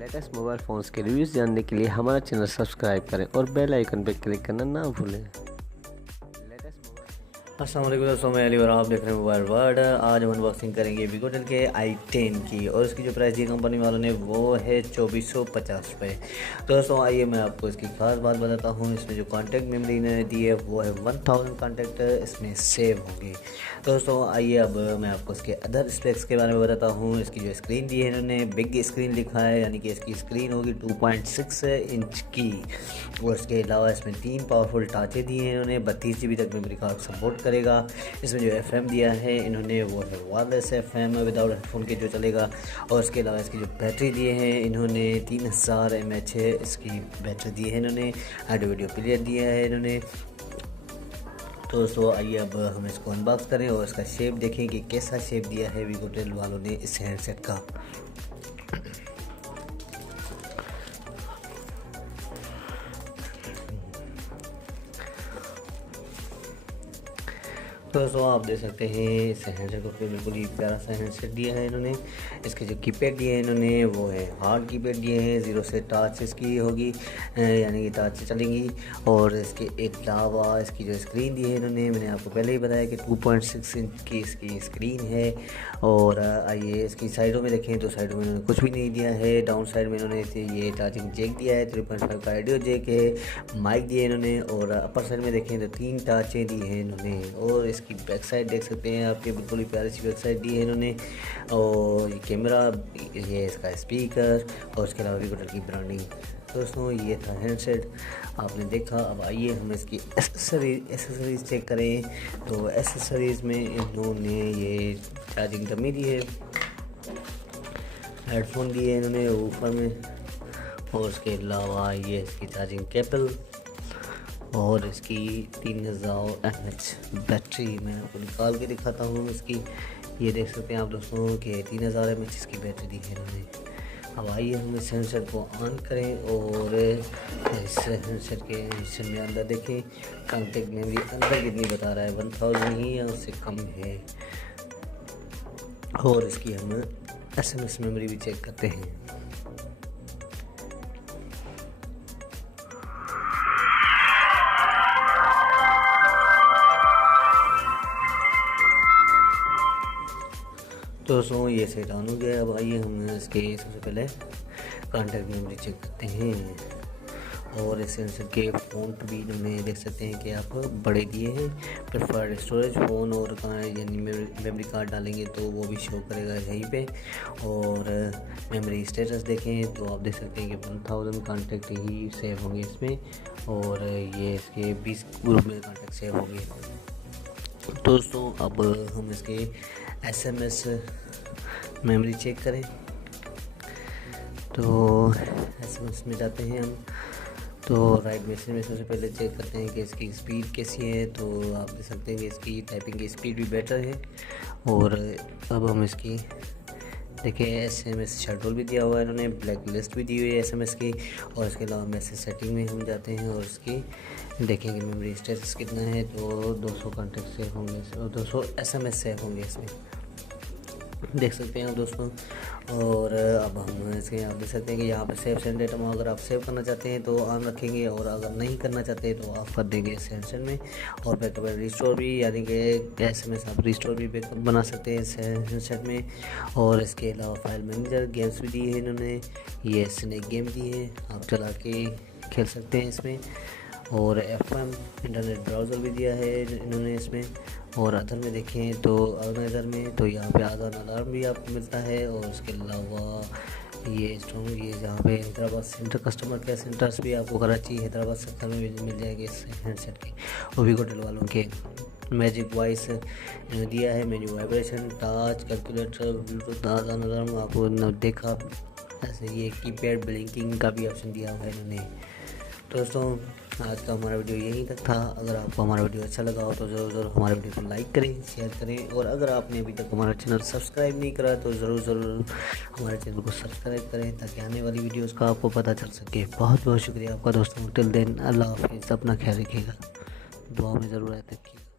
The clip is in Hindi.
लेटेस्ट मोबाइल फ़ोन्स के रिव्यूज़ जानने के लिए हमारा चैनल सब्सक्राइब करें और बेल आइकन पर क्लिक करना ना भूलें। अस्सलाम वालेकुम दोस्तों, मैं अली और आप देख रहे हैं मोबाइल वर्ल्ड। आज हम अनबॉक्सिंग करेंगे वीगोटेल के i10 की, और इसकी जो प्राइस दी कंपनी वालों ने वो है 2450 रुपये। तो दोस्तों आइए मैं आपको इसकी खास बात बताता हूँ। इसमें जो कॉन्टैक्ट मेमोरी इन्होंने दी है वो है 1000 कॉन्टैक्ट इसमें सेव होंगे। तो दोस्तों आइए अब मैं आपको इसके अदर स्पेक्स के बारे में बताता हूँ। इसकी जो स्क्रीन दी है इन्होंने बिग स्क्रीन लिखा है, यानी कि इसकी स्क्रीन होगी 2.6 इंच की। और इसके अलावा इसमें 3 पावरफुल टाचे दिए हैं इन्होंने। 32 GB तक मेमोरी कार्ड सपोर्ट करेगा। इसमें जो FM दिया है इन्होंने वो है वायरलेस FM विदाउट हेडफोन के जो चलेगा। और इसके अलावा इसकी जो बैटरी दिए हैं इन्होंने 3000 mAh इसकी बैटरी दी है इन्होंने। ऑडियो वीडियो प्लेयर दिया है इन्होंने। तो दोस्तों आइए अब हम इसको अनबॉक्स करें और इसका शेप देखें कि कैसा शेप दिया है वीगोटेल वालों ने इस हैंडसेट का। तो दोस्तों आप देख सकते हैं इस हैंडसेट को बिल्कुल ही प्यारा सा हैंडसेट दिया है इन्होंने। इसके जो कीपैड दिए हैं इन्होंने वो है हार्ड कीपैड दिए हैं। 0 से टच इसकी होगी, यानी कि टच से चलेंगी। और इसके अलावा इसकी जो स्क्रीन दी है इन्होंने, मैंने आपको पहले ही बताया कि 2.6 इंच की इसकी स्क्रीन है। और आइए इसकी साइडों में देखें तो साइडों में इन्होंने कुछ भी नहीं दिया है। डाउन साइड में इन्होंने ये चार्जिंग जैक दिया है, 3.5 का ऑडियो जैक है, माइक दिए इन्होंने। और अपर साइड में देखें तो 3 टाचें दी हैं इन्होंने। और इसकी बैक साइड देख सकते हैं आपके, बिल्कुल ही प्यारी सी बैक साइड दी है इन्होंने। और ये कैमरा, ये इसका स्पीकर और इसके अलावा वीगोटेल की ब्रांडिंग। दोस्तों ये था हैंडसेट आपने देखा। अब आइए हम इसकी एसेसरीज चेक करें। तो एसेसरीज़ में इन्होंने ये चार्जिंग डमी दी है, हेडफोन दिए इन्होंने ऊपर में। और उसके अलावा ये इसकी चार्जिंग केबल और इसकी 3000 mAh बैटरी। मैं आपको निकाल के दिखाता हूँ इसकी। ये देख सकते हैं आप दोस्तों कि 3000 mAh इसकी बैटरी दी है इन्होंने। अब आइए हम इस हैंडसेट को ऑन करें और इस हैंडसेट के मिशन में अंदर देखें कॉन्टैक्ट मेमोरी अंदर कितनी बता रहा है, 1000 ही या उससे कम है। और इसकी हम SMS मेमोरी भी चेक करते हैं। तो दोस्तों ये सेट ऑन हो गया। अब आइए हम इसके सबसे पहले कॉन्टैक्ट मेमोरी चेक करते हैं। और इस सेंसर के फ़ॉन्ट भी इन्होंने देख सकते हैं कि आप बड़े दिए हैं। प्रेफर्ड स्टोरेज फ़ोन और यानी मेमोरी कार्ड डालेंगे तो वो भी शो करेगा यहीं पे। और मेमोरी स्टेटस देखें तो आप देख सकते हैं कि 1000 कॉन्टैक्ट ही सेव होंगे इसमें। और ये इसके 20 ग्रुप में कॉन्टैक्ट सेव होंगे। दोस्तों अब हम इसके SMS मेमोरी चेक करें। तो SMS में जाते हैं हम। तो राइट मैसेज में सबसे पहले चेक करते हैं कि इसकी स्पीड कैसी है। तो आप देख सकते हैं कि इसकी टाइपिंग की स्पीड भी बेटर है। और अब हम इसकी देखिए SMS शेड्यूल भी दिया हुआ है इन्होंने, ब्लैक लिस्ट भी दी हुई है SMS की। और इसके अलावा मैसेज सेटिंग में हम जाते हैं और इसकी देखेंगे मेमोरी स्टेटस कितना है। तो 200 कॉन्टैक्ट सेव होंगे और 200 SMS सेव होंगे इसमें, देख सकते हैं आप दोस्तों। और अब हम इसके आप देख सकते हैं कि यहाँ पे सेव सेंड डेटा में अगर आप सेव करना चाहते हैं तो ऑन रखेंगे, और अगर नहीं करना चाहते तो ऑफ कर देंगे इस हैंडसेट में। और बैकअप रिस्टोर भी, यानी कि SMS आप रिस्टोर भी बैकअप बना सकते हैं इस हैंडसेट में। और इसके अलावा फाइल मैनेजर, गेम्स भी दिए हैं इन्होंने। ये स्नैक गेम दिए हैं, आप चला के खेल सकते हैं इसमें। और FM इंटरनेट ब्राउज़र भी दिया है इन्होंने इसमें। और अदर में देखें तो ऑर्गेनाइज़र में तो यहाँ पे आज़ान अलार्म भी आपको मिलता है। और उसके अलावा ये स्ट्रॉन्ग, ये जहाँ पे Hyderabad centre, customer care centres भी आपको कराची हैदराबाद सेक्टर में भी मिल जाएंगे इस हैंडसेट के। और वीगोटेल वालों के मैजिक वॉइस दिया है, menu vibration, touch, calculator, Bluetooth, आज़ान अलार्म आपको देखा। ऐसे ये कीपैड ब्लिंकिंग का भी ऑप्शन दिया हुआ है इन्होंने। दोस्तों आज का हमारा वीडियो यहीं तक था। अगर आपको हमारा वीडियो अच्छा लगा हो तो ज़रूर हमारे वीडियो को लाइक करें, शेयर करें। और अगर आपने अभी तक हमारा चैनल सब्सक्राइब नहीं करा तो ज़रूर हमारे चैनल को सब्सक्राइब करें ताकि आने वाली वीडियोज़ का आपको पता चल सके। बहुत बहुत शुक्रिया आपका दोस्तों। टिल देन अल्लाह हाफिज़। अपना ख्याल रखिएगा, दुआ में ज़रूर याद रखिएगा।